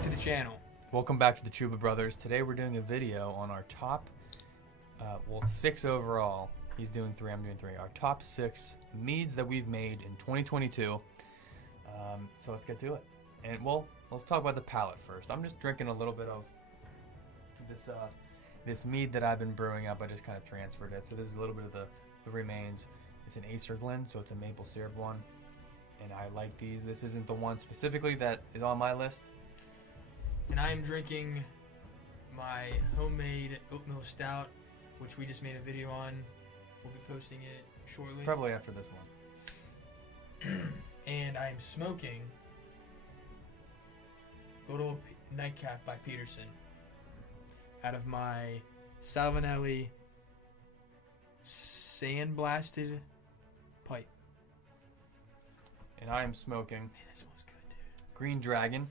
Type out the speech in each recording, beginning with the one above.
back to the channel. Welcome back to the Chuba Brothers. Today we're doing a video on our top, 6 overall. He's doing 3, I'm doing 3. Our top 6 meads that we've made in 2022. So let's get to it. And we'll talk about the palate first. I'm just drinking a little bit of this mead that I've been brewing up. I just kind of transferred it. So this is a little bit of the remains. It's an Acerglyn, so it's a maple syrup one. And I like these. This isn't the one specifically that is on my list. And I am drinking my homemade oatmeal stout, which we just made a video on. We'll be posting it shortly. Probably after this one. And I am smoking Good Old Nightcap by Peterson out of my Salvinelli sandblasted pipe. And I am smoking Man, that smells good, dude. Green Dragon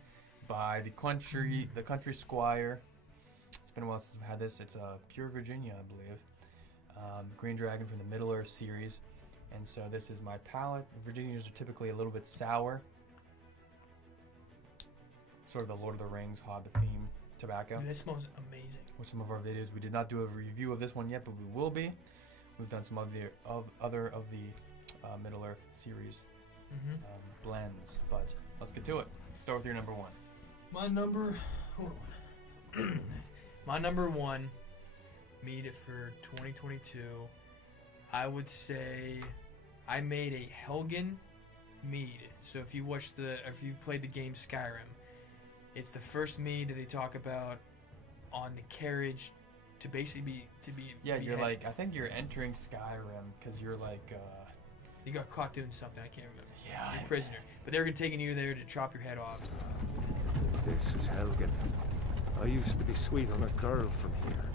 by the Country Squire. It's been a while since I've had this. It's pure Virginia, I believe. Green Dragon from the Middle Earth series. And so this is my palate. Virginias are typically a little bit sour. Sort of the Lord of the Rings, Hobbit theme tobacco. Dude, this smells amazing. With some of our videos, we did not do a review of this one yet, but we will be. We've done some other of the Middle Earth series blends. But let's get to it. Start with your number 1. My number one mead for 2022, I would say I made a Helgen mead. So if you've played the game Skyrim, it's the first mead that they talk about on the carriage to basically be you're like, I think you're entering Skyrim because you're like you got caught doing something, I can't remember. Yeah, you're a prisoner, but they were taking you there to chop your head off. This is Helgen. I used to be sweet on a girl from here.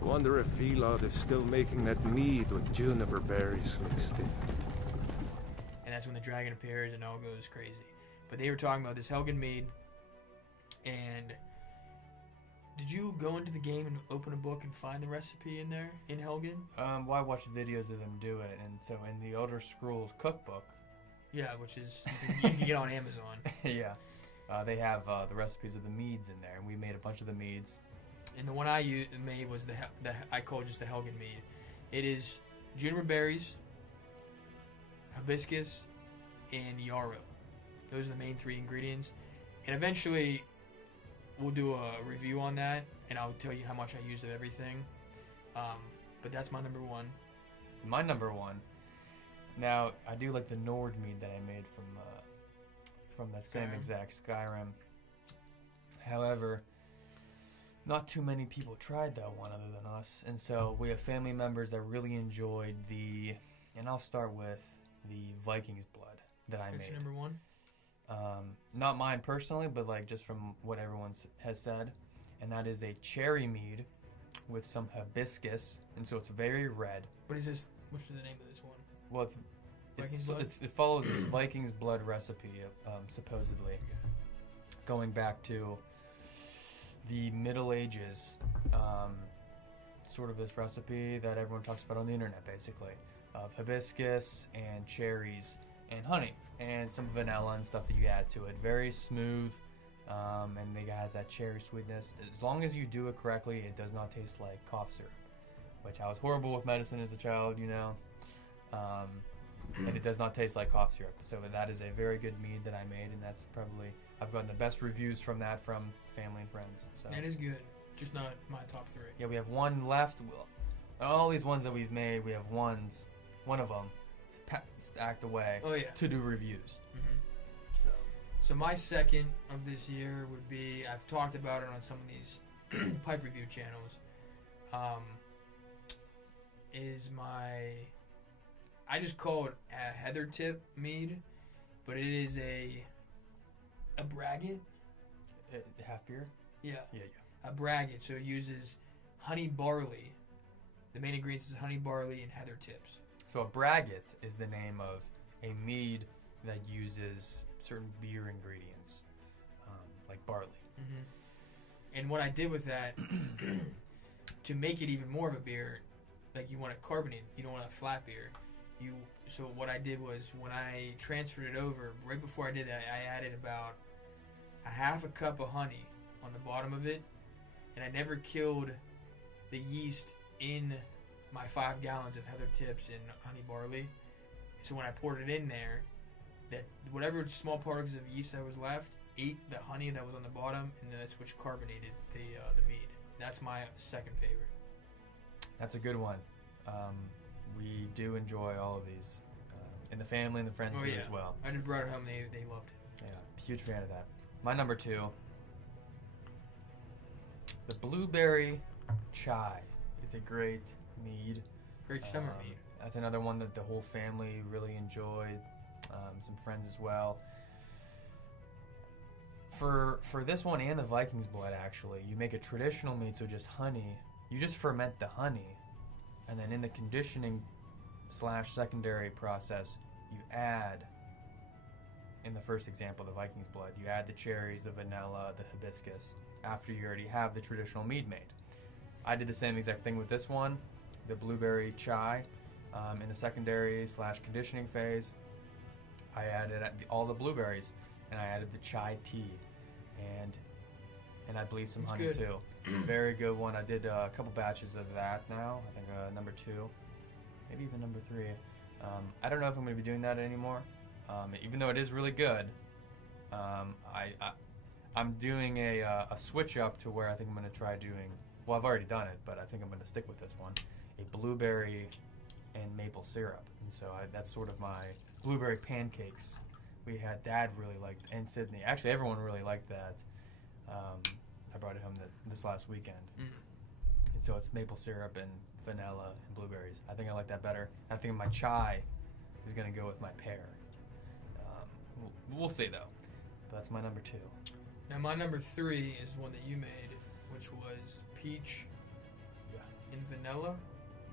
Wonder if Elod is still making that mead with Juniper Berries mixed in. And that's when the dragon appears and all goes crazy. But they were talking about this Helgen mead. And did you go into the game and open a book and find the recipe in there, in Helgen? Well, I watched videos of them do it, and so in the Elder Scrolls cookbook. Yeah, which is, you can get on Amazon. Yeah. They have the recipes of the meads in there, and we made a bunch of the meads. And the one I made was I call just the Helgen mead. It is Juniper Berries, Hibiscus, and yarrow. Those are the main 3 ingredients. And eventually, we'll do a review on that, and I'll tell you how much I used of everything. But that's my number 1. My number 1. Now, I do like the Nord mead that I made from that same exact Skyrim. However, not too many people tried that one other than us. And so we have family members that really enjoyed and I'll start with the Vikings Blood that I made. That's your number 1? Not mine personally, but like just from what everyone has said. And that is a cherry mead with some hibiscus. And so it's very red. What is this? What's the name of this one? Well, it follows this Vikings Blood recipe, supposedly. Going back to the Middle Ages, sort of this recipe that everyone talks about on the internet, basically, of hibiscus and cherries and honey and some vanilla and stuff that you add to it. Very smooth, and it has that cherry sweetness. As long as you do it correctly, it does not taste like cough syrup, which I was horrible with medicine as a child, you know. And it does not taste like cough syrup. So that is a very good mead that I made, and that's probably, I've gotten the best reviews from that from family and friends. So that is good, just not my top 3. yeah, we have 1 left. All these ones that we've made, we have one of them stacked away to do reviews. So my second of this year would be, I've talked about it on some of these pipe review channels, is I just call it a heather tip mead, but it is a Braggot. Half beer? Yeah. Yeah. A Braggot, so it uses honey barley. The main ingredients is honey barley and heather tips. So a Braggot is the name of a mead that uses certain beer ingredients, like barley. And what I did with that, to make it even more of a beer, like you want it carbonated, you don't want a flat beer. So what I did was, when I transferred it over, right before I did that, I added about a half a cup of honey on the bottom of it, and I never killed the yeast in my 5 gallons of heather tips and honey barley. So when I poured it in there, that whatever small particles of yeast that was left ate the honey that was on the bottom, and then that's which carbonated the mead. That's my second favorite. That's a good one. We do enjoy all of these, and the family and the friends do as well. I just brought it home. They loved it. Yeah, huge fan of that. My number 2, the blueberry chai is a great mead. Great summer mead. That's another one that the whole family really enjoyed. Some friends as well. For this one and the Vikings Blood, actually, you make a traditional mead, so just honey. You just ferment the honey, and then in the conditioning / secondary process, you add, in the first example, the Vikings Blood, you add the cherries, the vanilla, the hibiscus, after you already have the traditional mead made. I did the same exact thing with this one, the blueberry chai. In the secondary / conditioning phase, I added all the blueberries, and I added the chai tea, and I believe some honey too. Very good one. I did a couple batches of that now. I think number 2, maybe even number 3. I don't know if I'm going to be doing that anymore, even though it is really good. I'm doing a switch up to where I think I'm going to try doing. Well, I've already done it, but I think I'm going to stick with this one. A blueberry and maple syrup, and so that's sort of my blueberry pancakes. Dad really liked, and Sydney. Actually, everyone really liked that. I brought it home this last weekend, and so it's maple syrup and vanilla and blueberries. I think I like that better. I think my chai is going to go with my pear. We'll see though. But that's my number 2. Now my number 3 is one that you made, which was peach and vanilla.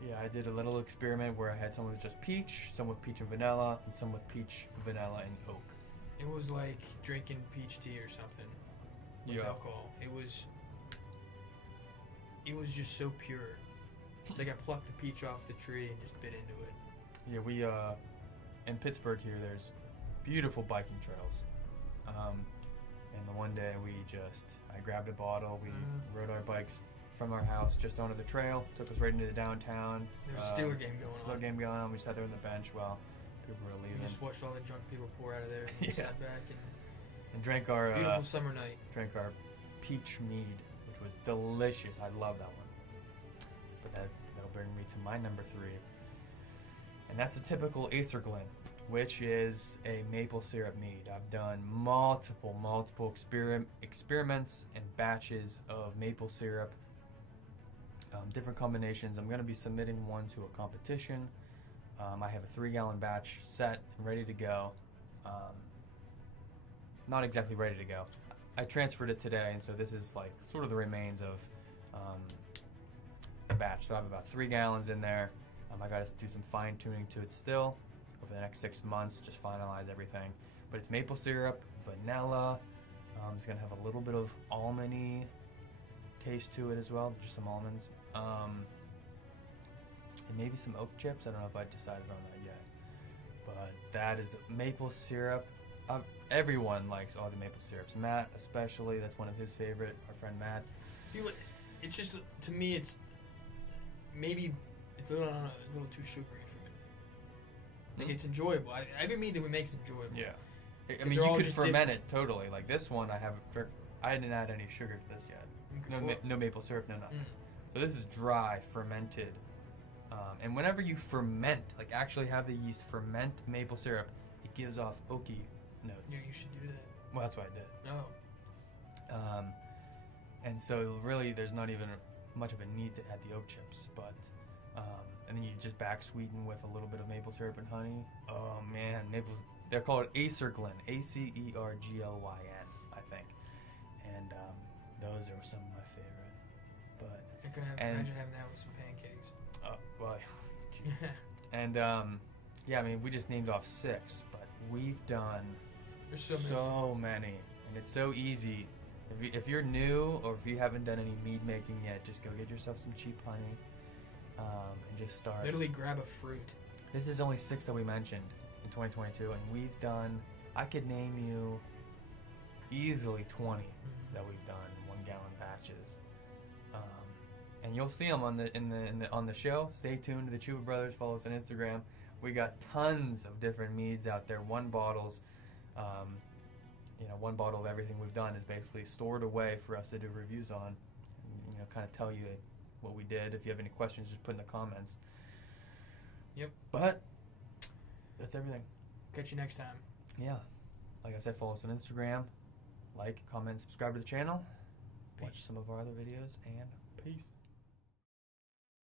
Yeah, I did a little experiment where I had some with just peach, some with peach and vanilla, and some with peach, vanilla, and oak. It was like drinking peach tea or something with alcohol. It was just so pure. It's like I plucked the peach off the tree and just bit into it. Yeah, we in Pittsburgh here, there's beautiful biking trails. And the one day I grabbed a bottle, we rode our bikes from our house just onto the trail, took us right into the downtown. There's a Steeler game going on. We sat there on the bench while people were leaving. We just watched all the drunk people pour out of there. And we sat back and drank our beautiful summer night. Drank our peach mead, which was delicious. I love that one. But that'll bring me to my number 3, and that's a typical Acerglyn, which is a maple syrup mead. I've done multiple experiments and batches of maple syrup. Different combinations. I'm going to be submitting one to a competition. I have a 3-gallon batch set and ready to go. Not exactly ready to go. I transferred it today, and so this is like sort of the remains of the batch. So I have about 3 gallons in there. I got to do some fine tuning to it still over the next 6 months, just finalize everything. But it's maple syrup, vanilla. It's going to have a little bit of almond-y taste to it as well, just some almonds. And maybe some oak chips. I don't know if I decided on that yet. But that is maple syrup. Everyone likes all the maple syrups. Matt especially, that's one of his favorite, our friend Matt. It's just, to me, it's maybe it's a little too sugary for me. Like, it's enjoyable. Every mead that we make is enjoyable. Yeah. I mean, you could ferment it totally. Like this one, I didn't add any sugar to this yet. No maple syrup, no nothing. So this is dry, fermented. And whenever you ferment, like actually have the yeast ferment maple syrup, it gives off oaky notes. Yeah, you should do that. Well, that's what I did. Oh. And so really there's not even much of a need to add the oak chips, but and then you just back sweeten with a little bit of maple syrup and honey. Oh man, they're called Acerglyn, Acerglyn, I think. And those are some of my favorite. But I could imagine having that with some pancakes. Oh, well, jeez. And yeah, I mean, we just named off 6, but we've done so many, and it's so easy. If you're new or if you haven't done any mead making yet, just go get yourself some cheap honey and just start. Literally grab a fruit. This is only 6 that we mentioned in 2022, and we've done. I could name you easily 20 that we've done 1 gallon batches. And you'll see them on the show. Stay tuned to the Chuba Brothers. Follow us on Instagram. We got tons of different meads out there. 1 bottles. 1 bottle of everything we've done is basically stored away for us to do reviews on. And, kind of tell you what we did. If you have any questions, just put in the comments. Yep. But that's everything. Catch you next time. Yeah. Like I said, follow us on Instagram. Like, comment, subscribe to the channel. Watch some of our other videos, and peace.